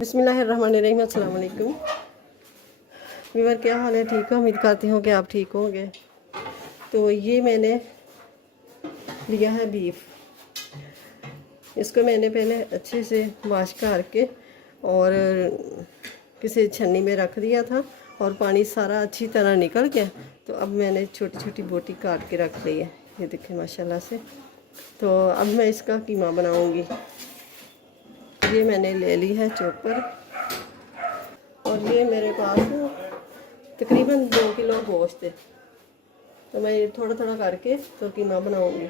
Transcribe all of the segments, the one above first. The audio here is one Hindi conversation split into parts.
बिस्मिल्लाहिर्रहमानिर्रहीम, अस्सलाम वालेकुम। व्यूअर, क्या हाल है? ठीक है, उम्मीद करती हूँ कि आप ठीक होंगे। तो ये मैंने लिया है बीफ। इसको मैंने पहले अच्छे से वॉश करके और किसी छन्नी में रख दिया था और पानी सारा अच्छी तरह निकल गया। तो अब मैंने छोटी छोटी बोटी काट के रख ली है, ये देखें माशाल्लाह से। तो अब मैं इसका कीमा बनाऊँगी। ये मैंने ले ली है चॉपर और ये मेरे पास तकरीबन 2 किलो गोश्त है। तो मैं ये थोड़ा थोड़ा करके तो कीमा बनाऊंगी।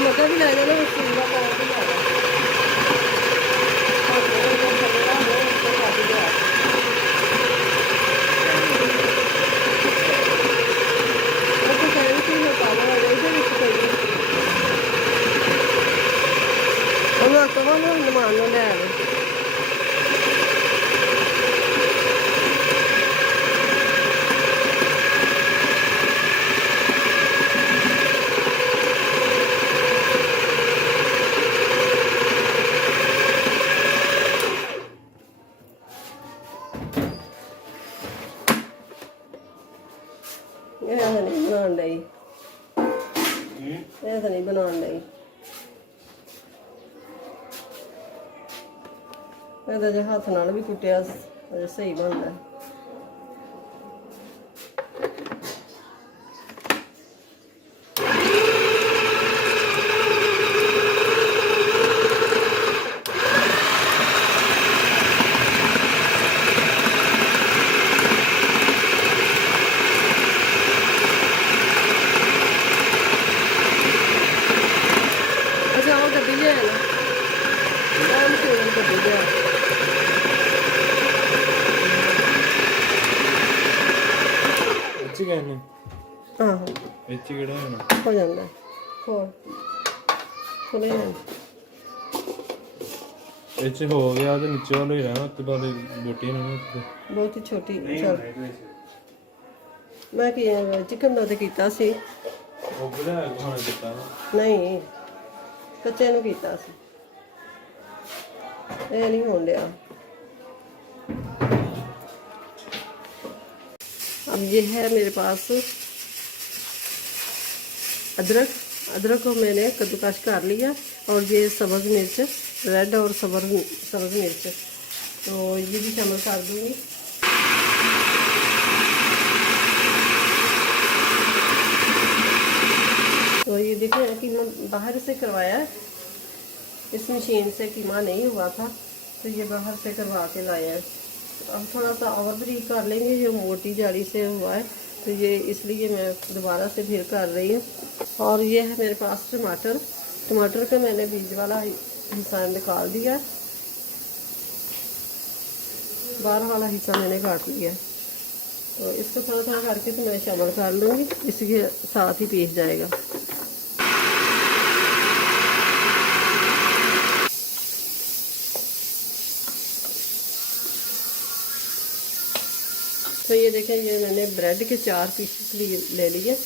मटर भी ले जाना, कीमा पाव भी ले जाना। ऐसा नहीं बनाने लाई, ऐसा नहीं बनाने लाई। ਇਹਦਾ ਜੇ ਹੱਥ ਨਾਲ ਵੀ ਕੁੱਟਿਆ ਸਹੀ ਬਣਦਾ। ਅੱਛਾ, ਉਹ ਗੱਡੀ ਲਿਆ ਨਾ, ਉਹ ਮਸ਼ਹੂਰ ਗੱਡੀ ਲਿਆ। ਆਹੋ, ਇੱਥੇ ਕਿਹੜਾ ਹੋਣਾ ਹੋ ਜਾਂਦਾ ਹੋਰ ਖੁੱਲੇ ਨੇ। ਇੱਥੇ ਹੋ ਗਿਆ ਤੇ ਨੀਚੇ ਵਾਲੇ ਹੀ ਰਹਿਣਾ, ਉੱਤੇ ਵਾਲੇ ਬੋਟੀਆਂ ਨੇ ਉੱਤੇ ਬਹੁਤ ਹੀ ਛੋਟੀ। ਚਲ ਮੈਂ ਕੀ ਚਿਕਨ ਦਾ ਤੇ ਕੀਤਾ ਸੀ, ਉਹ ਬੜਾ ਖਾਣਾ ਦਿੱਤਾ ਨਹੀਂ ਕੱਚੇ ਨੂੰ ਕੀਤਾ ਸੀ, ਇਹ ਨਹੀਂ ਹੋਣ ਲਿਆ। अब ये है मेरे पास अदरक। अदरक को मैंने कद्दूकस कर लिया और ये सब्ज़ मिर्च, रेड और सब्ज़ मिर्च, तो ये भी शामिल कर दूँगी। तो ये देखिए कीमा बाहर से करवाया, इस मशीन से कीमा नहीं हुआ था, तो ये बाहर से करवा के लाया है। अब थोड़ा सा और बारीक कर लेंगे, जो मोटी जाली से हुआ है, तो ये इसलिए मैं दोबारा से फिर कर रही हूँ। और ये है मेरे पास टमाटर। टमाटर का मैंने बीज वाला हिस्सा निकाल दिया, बाहर वाला हिस्सा मैंने काट लिया। तो इसको थोड़ा थोड़ा करके तो मैं शामिल कर लूँगी, इसके साथ ही पीस जाएगा। तो ये देखें, ये मैंने ब्रेड के 4 पीस ले लिए।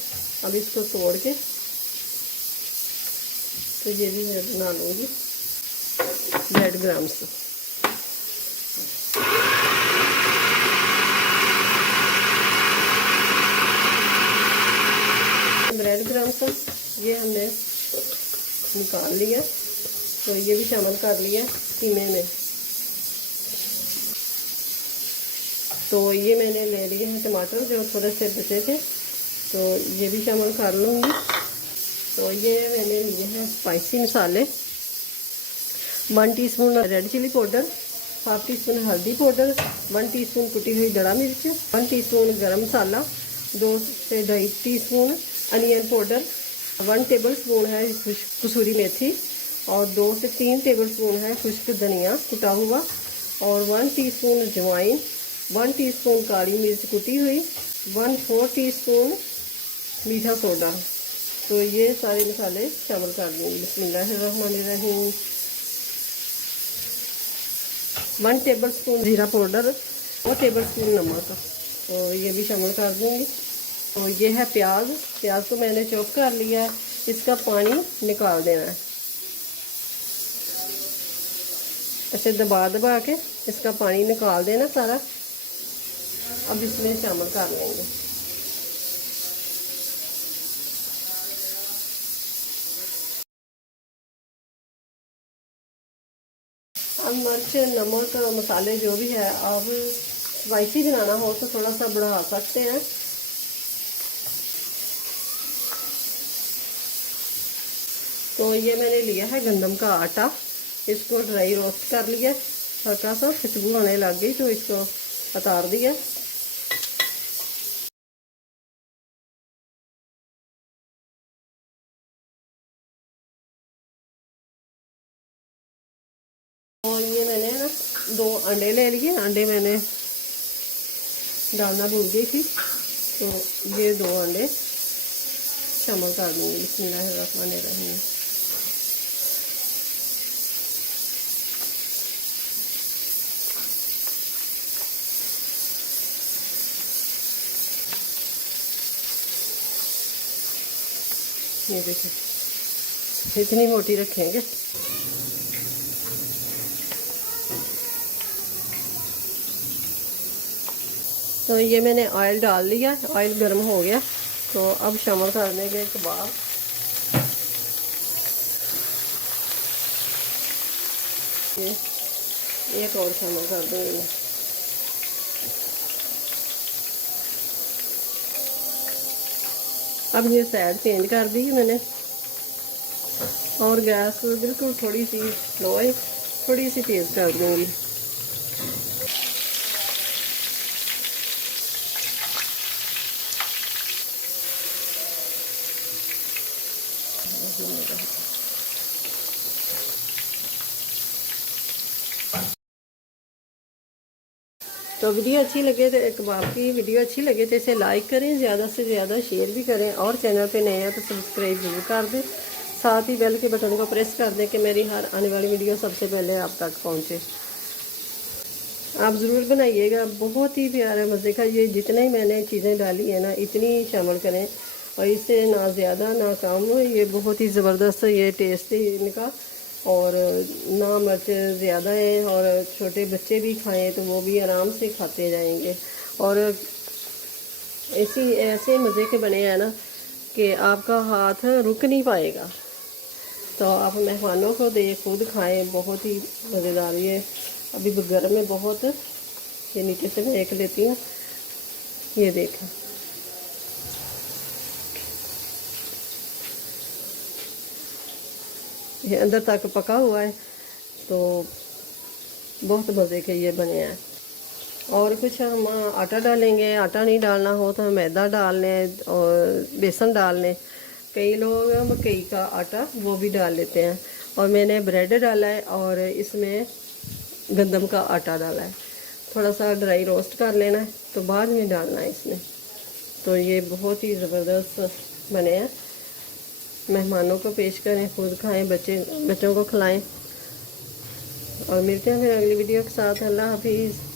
अब इसको तोड़ के तो ये भी मैं बना लूँगी ब्रेड क्रम्स। ब्रेड क्रम्स ये हमने निकाल लिया, तो ये भी शामिल कर लिया कीमे में। तो ये मैंने ले लिए हैं टमाटर, जो थोड़े से बचे थे, तो ये भी शामिल कर लूँगी। तो ये मैंने लिए हैं स्पाइसी मसाले, 1 teaspoon red chilli powder, 1/2 teaspoon हल्दी पाउडर, 1 टीस्पून कुटी हुई दड़ा मिर्च, 1 टीस्पून गरम मसाला 2 से 2.5 teaspoon onion powder, 1 table spoon है कसूरी मेथी और 2 से 3 टेबल स्पून है खुश्क धनिया कुटा हुआ और 1 टीस्पून अजवाइन, 1 टीस्पून काली मिर्च कुटी हुई, 1/4 टीस्पून मीठा सोडा। तो ये सारे मसाले शामिल कर दूँगी। बिस्मिल्लाहिर्रहमानिर्रहीम। 1 टेबल स्पून जीरा पाउडर और टेबल स्पून नमक, तो ये भी शामिल कर दूँगी। तो ये है प्याज, प्याज को मैंने चॉप कर लिया है, इसका पानी निकाल देना है। ऐसे दबा दबा के इसका पानी निकाल देना सारा। अब इसमें शामिल कर लेंगे। अब मिर्च, नमक, मसाले जो भी है, आप स्पाइसी बनाना हो तो थोड़ा सा बढ़ा सकते हैं। तो ये मैंने लिया है गंदम का आटा, इसको ड्राई रोस्ट कर लिया, हल्का सा खुशबू आने लग गई तो इसको उतार दिया। और ये मैंने ना 2 अंडे ले लिए, अंडे मैंने डालना भूल गई थी, तो ये 2 अंडे शामिल कर दूँगी। बिस्मिल्लाहिर्रहमानिर्रहीम। ये देखिए इतनी मोटी रखेंगे। तो ये मैंने ऑयल डाल लिया, ऑयल गर्म हो गया, तो अब शामिल कर देंगे कबाब। ये एक और शामिल कर देंगे। अब ये साइड चेंज कर दी मैंने और गैस बिल्कुल थोड़ी सी स्लो है, थोड़ी सी तेज़ कर दूँगी। तो वीडियो अच्छी लगे तो कबाब की वीडियो अच्छी लगे तो इसे लाइक करें, ज़्यादा से ज़्यादा शेयर भी करें और चैनल पे नए हैं तो सब्सक्राइब जरूर कर दें। साथ ही बेल के बटन को प्रेस कर दें कि मेरी हर आने वाली वीडियो सबसे पहले आप तक पहुंचे। आप ज़रूर बनाइएगा, बहुत ही प्यारा मज़े का। ये जितने ही मैंने चीज़ें डाली है ना इतनी शामिल करें और इससे ना ज़्यादा ना कम। ये बहुत ही ज़बरदस्त ये टेस्ट है इनका और ना मिर्च ज़्यादा है और छोटे बच्चे भी खाएं तो वो भी आराम से खाते जाएंगे। और ऐसे मज़े के बने हैं ना कि आपका हाथ रुक नहीं पाएगा। तो आप मेहमानों को दे, खुद खाएं, बहुत ही मज़ेदार। ये अभी गर्म में बहुत, ये नीचे से मैं देख लेती हूँ। ये देखें, ये अंदर तक पका हुआ है, तो बहुत मज़े के ये बने हैं। और कुछ हम आटा डालेंगे, आटा नहीं डालना हो तो मैदा डाल लें और बेसन डाल लें। कई लोग मकई का आटा वो भी डाल लेते हैं और मैंने ब्रेड डाला है और इसमें गंदम का आटा डाला है। थोड़ा सा ड्राई रोस्ट कर लेना है तो बाद में डालना है इसमें। तो ये बहुत ही ज़बरदस्त बने हैं। मेहमानों को पेश करें, खुद खाएं, बच्चों को खिलाएं। और मिलते हैं फिर अगली वीडियो के साथ। अल्लाह हाफिज़।